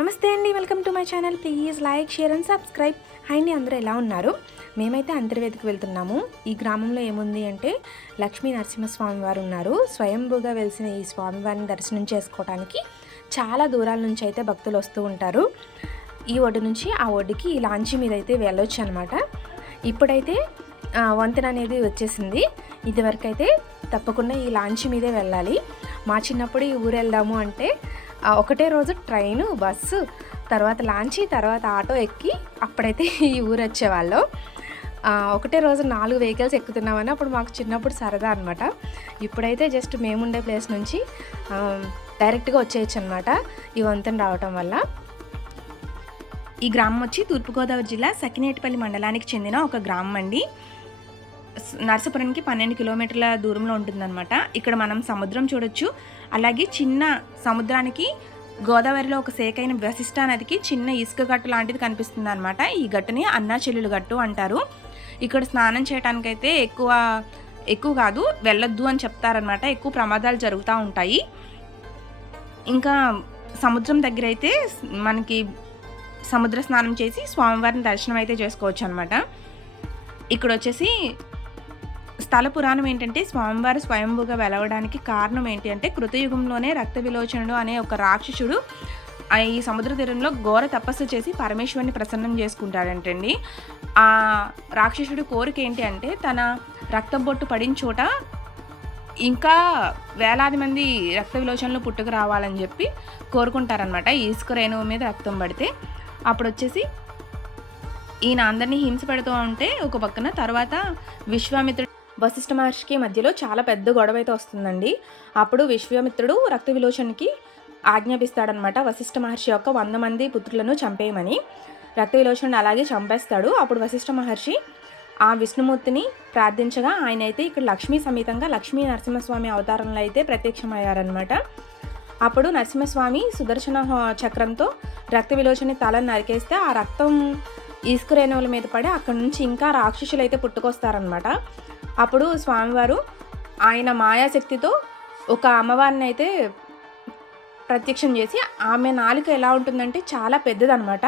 నమస్తే అండి, welcome to my channel. Please like, share and subscribe. Hi అండి, అందరూ ఎలా ఉన్నారు? మేమైతే అంతర్వేదికి వెళ్తున్నాము. ఈ గ్రామంలో ఏముంది అంటే లక్ష్మీ నరసింహస్వామి వారు ఉన్నారు. స్వయంభూగా వెలిసిన ఈ స్వామివారిని దర్శనం చేసుకోవడానికి చాలా దూరాల నుంచి అయితే భక్తులు వస్తూ ఉంటారు. ఈ ఒడ్డు నుంచి ఆ ఒడ్డుకి ఈ లాంచీ మీద అయితే వెళ్ళొచ్చు అనమాట. ఇప్పుడైతే వంతెన అనేది వచ్చేసింది. ఇదివరకు అయితే తప్పకుండా ఈ లాంచీ మీదే వెళ్ళాలి. మా చిన్నప్పుడు ఈ ఊరు వెళ్దాము అంటే ఒకటే రోజు ట్రైను, బస్సు, తర్వాత లాంచీ, తర్వాత ఆటో ఎక్కి అప్పుడైతే ఈ ఊరు వచ్చేవాళ్ళం. ఒకటే రోజు 4 వెహికల్స్ ఎక్కుతున్నామని అప్పుడు మాకు చిన్నప్పుడు సరదా అనమాట. ఇప్పుడైతే జస్ట్ మేముండే ప్లేస్ నుంచి డైరెక్ట్గా వచ్చేయచ్చు అనమాట ఈ వంతెన రావటం వల్ల. ఈ గ్రామం వచ్చి తూర్పుగోదావరి జిల్లా సకినేటిపల్లి మండలానికి చెందిన ఒక గ్రామం అండి. నరసాపురానికి 12 కిలోమీటర్ల దూరంలో ఉంటుందన్నమాట. ఇక్కడ మనం సముద్రం చూడొచ్చు. అలాగే చిన్న సముద్రానికి గోదావరిలో ఒక సేకైన వశిష్ఠా నదికి చిన్న ఇసుక గట్టు లాంటిది కనిపిస్తుంది అనమాట. ఈ గట్టుని అన్నాచెల్లెలు గట్టు అంటారు. ఇక్కడ స్నానం చేయడానికైతే ఎక్కువ కాదు, వెళ్ళొద్దు అని చెప్తారనమాట. ఎక్కువ ప్రమాదాలు జరుగుతూ ఉంటాయి. ఇంకా సముద్రం దగ్గర అయితే మనకి సముద్ర స్నానం చేసి స్వామివారిని దర్శనం అయితే చేసుకోవచ్చు అనమాట. ఇక్కడ వచ్చేసి స్థల పురాణం ఏంటంటే స్వామివారు స్వయంభూగా వెలవడానికి కారణం ఏంటి అంటే కృతయుగంలోనే రక్త విలోచనుడు అనే ఒక రాక్షసుడు ఈ సముద్ర తీరంలో ఘోర తపస్సు చేసి పరమేశ్వరుని ప్రసన్నం చేసుకుంటాడంటండి. ఆ రాక్షసుడు కోరిక ఏంటి అంటే తన రక్తబొట్టు పడిన చోట ఇంకా వేలాది మంది రక్త విలోచనలు పుట్టుకు రావాలని చెప్పి కోరుకుంటారనమాట. ఈ ఇసుక రేణువు మీద రక్తం పడితే అప్పుడు వచ్చేసి ఈయన అందరినీ హింస పెడుతూ ఉంటే ఒక పక్కన తర్వాత విశ్వామిత్రుడు వశిష్ఠ మహర్షికి మధ్యలో చాలా పెద్ద గొడవ అయితే వస్తుందండి. అప్పుడు విశ్వామిత్రుడు రక్త విలోచనకి ఆజ్ఞాపిస్తాడనమాట. వశిష్ఠ మహర్షి యొక్క 100 మంది పుత్రులను చంపేయమని. రక్త విలోచనని అలాగే చంపేస్తాడు. అప్పుడు వశిష్ఠ మహర్షి ఆ విష్ణుమూర్తిని ప్రార్థించగా ఆయన అయితే ఇక్కడ లక్ష్మీ సమేతంగా లక్ష్మీ నరసింహస్వామి అవతారంలో అయితే ప్రత్యక్షమయ్యారనమాట. అప్పుడు నరసింహస్వామి సుదర్శన చక్రంతో రక్త విలోచని తలను నరికేస్తే ఆ రక్తం ఇసుక రేణువుల మీద పడి అక్కడ నుంచి ఇంకా రాక్షసులు అయితే పుట్టుకొస్తారనమాట. అప్పుడు స్వామివారు ఆయన మాయాశక్తితో ఒక అమ్మవారిని అయితే ప్రత్యక్షం చేసి ఆమె నాలుక ఎలా ఉంటుందంటే చాలా పెద్దదనమాట.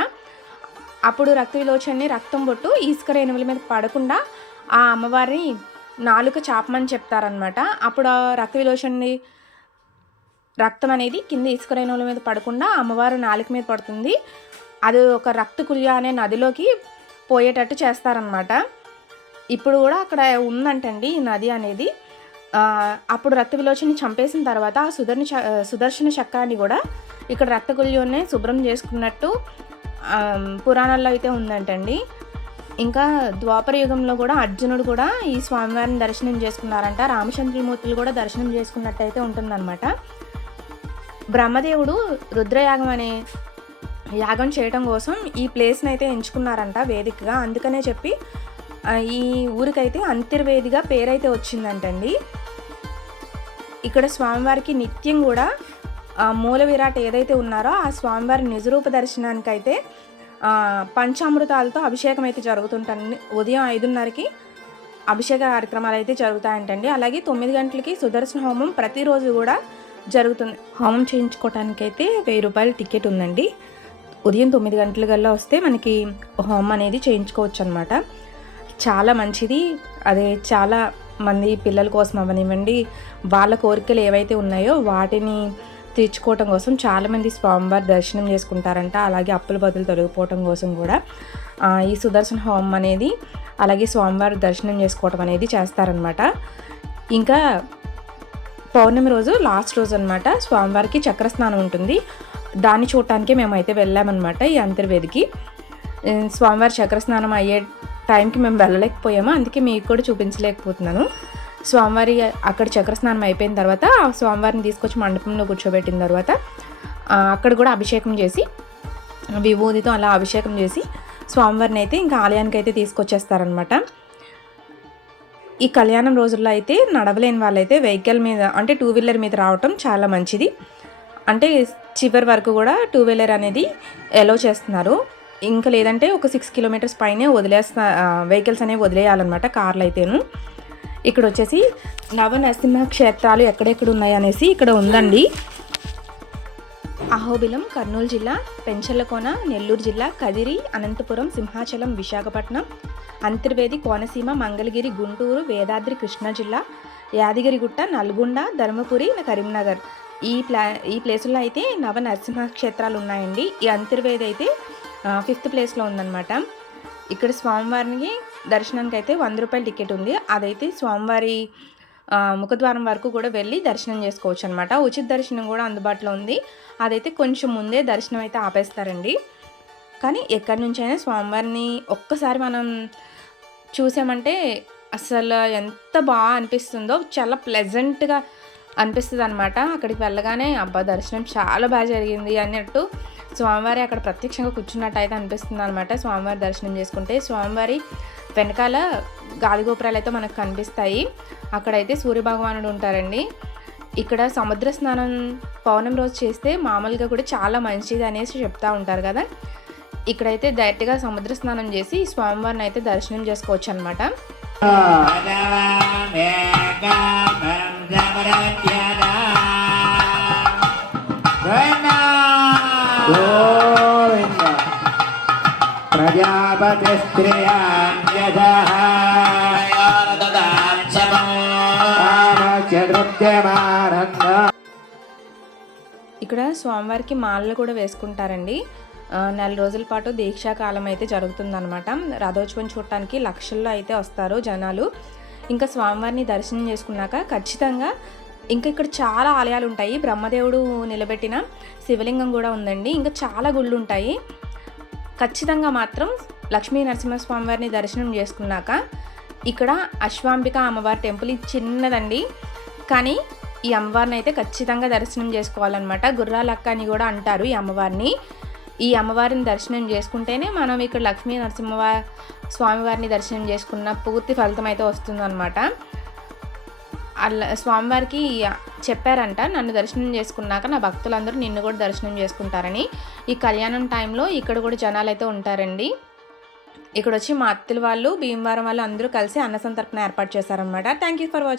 అప్పుడు రక్త విలోచనని రక్తం బొట్టు ఇసుక రేణువుల మీద పడకుండా ఆ అమ్మవారిని నాలుక చాపమని చెప్తారనమాట. అప్పుడు ఆ రక్త విలోచనని రక్తం అనేది కింద ఇసుక రేణువుల మీద పడకుండా అమ్మవారు నాలుక మీద పడుతుంది. అది ఒక రక్తకుల్య అనే నదిలోకి పోయేటట్టు చేస్తారనమాట. ఇప్పుడు కూడా అక్కడ ఉందంటండి ఈ నది అనేది. అప్పుడు రక్త విలోచనని చంపేసిన తర్వాత ఆ సుదర్శన చక్రాన్ని కూడా ఇక్కడ రక్తకుల్యాన్ని శుభ్రం చేసుకున్నట్టు పురాణాల్లో అయితే ఉందంటండి. ఇంకా ద్వాపర యుగంలో కూడా అర్జునుడు కూడా ఈ స్వామివారిని దర్శనం చేసుకున్నారంట. రామచంద్రమూర్తులు కూడా దర్శనం చేసుకున్నట్టు అయితే ఉంటుందన్నమాట. బ్రహ్మదేవుడు రుద్రయాగం అనే యాగం చేయడం కోసం ఈ ప్లేస్ని అయితే ఎంచుకున్నారంట వేదికగా. అందుకనే చెప్పి ఈ ఊరికైతే అంతర్వేదిగా పేరైతే వచ్చిందంటండి. ఇక్కడ స్వామివారికి నిత్యం కూడా మూల విరాట్ ఏదైతే ఉన్నారో ఆ స్వామివారి నిజరూప దర్శనానికైతే పంచామృతాలతో అభిషేకం అయితే జరుగుతుంటుంది. ఉదయం 5:30కి అభిషేక కార్యక్రమాలు అయితే జరుగుతాయంటండి. అలాగే 9 గంటలకి సుదర్శన హోమం ప్రతిరోజు కూడా జరుగుతుంది. హోమం చేయించుకోవటానికైతే 1000 రూపాయల టికెట్ ఉందండి. ఉదయం 9 గంటల కల్లా వస్తే మనకి హోమం అనేది చేయించుకోవచ్చు అనమాట. చాలా మంచిది. అదే చాలా మంది పిల్లల కోసం అవనివ్వండి, వాళ్ళ కోరికలు ఏవైతే ఉన్నాయో వాటిని తీర్చుకోవటం కోసం చాలామంది స్వామివారి దర్శనం చేసుకుంటారంట. అలాగే అప్పుల బదులు తొలగిపోవటం కోసం కూడా ఈ సుదర్శన హోమం అనేది అలాగే స్వామివారి దర్శనం చేసుకోవటం అనేది చేస్తారనమాట. ఇంకా పౌర్ణమి రోజు లాస్ట్ రోజు అనమాట స్వామివారికి చక్రస్నానం ఉంటుంది. దాన్ని చూడటానికి మేమైతే వెళ్ళామన్నమాట ఈ అంతర్వేదికి. స్వామివారి చక్రస్నానం అయ్యే టైంకి మేము వెళ్ళలేకపోయాము, అందుకే మీకు కూడా చూపించలేకపోతున్నాను. స్వామివారి అక్కడ చక్రస్నానం అయిపోయిన తర్వాత స్వామివారిని తీసుకొచ్చి మండపంలో కూర్చోబెట్టిన తర్వాత అక్కడ కూడా అభిషేకం చేసి విభూతితో అలా అభిషేకం చేసి స్వామివారిని అయితే ఇంకా ఆలయానికి అయితే తీసుకొచ్చేస్తారనమాట. ఈ కళ్యాణం రోజుల్లో అయితే నడవలేని వాళ్ళైతే వెహికల్ మీద అంటే 2 వీలర్ మీద రావటం చాలా మంచిది. అంటే చివరి వరకు కూడా 2 వీలర్ అనేది ఎలో చేస్తున్నారు. ఇంకా లేదంటే ఒక 6 కిలోమీటర్స్ పైనే వెహికల్స్ అనేవి వదిలేయాలన్నమాట కార్లు అయితేను. ఇక్కడ వచ్చేసి నవనరసింహ క్షేత్రాలు ఎక్కడెక్కడ ఉన్నాయి అనేసి ఇక్కడ ఉందండి. అహోబిలం కర్నూలు జిల్లా, పెంచలకోన నెల్లూరు జిల్లా, కదిరి అనంతపురం, సింహాచలం విశాఖపట్నం, అంతర్వేది కోనసీమ, మంగళగిరి గుంటూరు, వేదాద్రి కృష్ణా జిల్లా, యాదగిరిగుట్ట నల్గొండ, ధర్మపురి, కరీంనగర్ ఈ ప్లేసుల్లో అయితే నవ నరసింహ క్షేత్రాలు ఉన్నాయండి. ఈ అంతర్వేది అయితే 5th ప్లేస్లో ఉందన్నమాట. ఇక్కడ స్వామివారిని దర్శనానికి అయితే 100 రూపాయల టికెట్ ఉంది. అదైతే స్వామివారి ముఖద్వారం వరకు కూడా వెళ్ళి దర్శనం చేసుకోవచ్చు అనమాట. ఉచిత దర్శనం కూడా అందుబాటులో ఉంది. అదైతే కొంచెం ముందే దర్శనం అయితే ఆపేస్తారండి. కానీ ఎక్కడి నుంచైనా స్వామివారిని ఒక్కసారి మనం చూసామంటే అసలు ఎంత బాగా అనిపిస్తుందో, చాలా ప్లెజెంట్గా అనిపిస్తుంది అనమాట. అక్కడికి వెళ్ళగానే అబ్బా దర్శనం చాలా బాగా జరిగింది అన్నట్టు స్వామివారి అక్కడ ప్రత్యక్షంగా కూర్చున్నట్టు అయితే అనిపిస్తుంది అనమాట. స్వామివారి దర్శనం చేసుకుంటే స్వామివారి వెనకాల గాలిగోపురాలు అయితే మనకు కనిపిస్తాయి. అక్కడైతే సూర్యభగవానుడు ఉంటారండి. ఇక్కడ సముద్ర స్నానం పౌర్ణమి రోజు చేస్తే మామూలుగా కూడా చాలా మంచిది అనేసి చెప్తూ ఉంటారు కదా. ఇక్కడైతే డైరెక్ట్గా సముద్ర స్నానం చేసి స్వామివారిని అయితే దర్శనం చేసుకోవచ్చు అనమాట. ఇక్కడ స్వామివారికి మాలలు కూడా వేసుకుంటారండి. 4 రోజుల పాటు దీక్షాకాలం అయితే జరుగుతుందన్నమాట. రథోత్సవం చూడటానికి లక్షల్లో అయితే వస్తారు జనాలు. ఇంకా స్వామివారిని దర్శనం చేసుకున్నాక ఖచ్చితంగా ఇంకా ఇక్కడ చాలా ఆలయాలు ఉంటాయి. బ్రహ్మదేవుడు నిలబెట్టిన శివలింగం కూడా ఉందండి. ఇంకా చాలా గుళ్ళు ఉంటాయి. ఖచ్చితంగా మాత్రం లక్ష్మీ నరసింహస్వామి వారిని దర్శనం చేసుకున్నాక ఇక్కడ అశ్వాంబిక అమ్మవారి టెంపుల్ చిన్నదండి, కానీ ఈ అమ్మవారిని అయితే ఖచ్చితంగా దర్శనం చేసుకోవాలన్నమాట. గుర్రాలక్క అని కూడా అంటారు ఈ అమ్మవారిని. ఈ అమ్మవారిని దర్శనం చేసుకుంటేనే మనం ఇక్కడ లక్ష్మీ నరసింహ స్వామివారిని దర్శనం చేసుకున్న పూర్తి ఫలితం అయితే వస్తుందన్నమాట. అలా స్వామివారికి చెప్పారంట, నన్ను దర్శనం చేసుకున్నాక నా భక్తులందరూ నిన్ను కూడా దర్శనం చేసుకుంటారని. ఈ కళ్యాణం టైంలో ఇక్కడ కూడా జనాలు అయితే ఉంటారండి. ఇక్కడ వచ్చి మా అత్తల వాళ్ళు, భీమవరం వాళ్ళు అందరూ కలిసి అన్న సంతర్పణ ఏర్పాటు చేశారనమాట. Thank you for watching.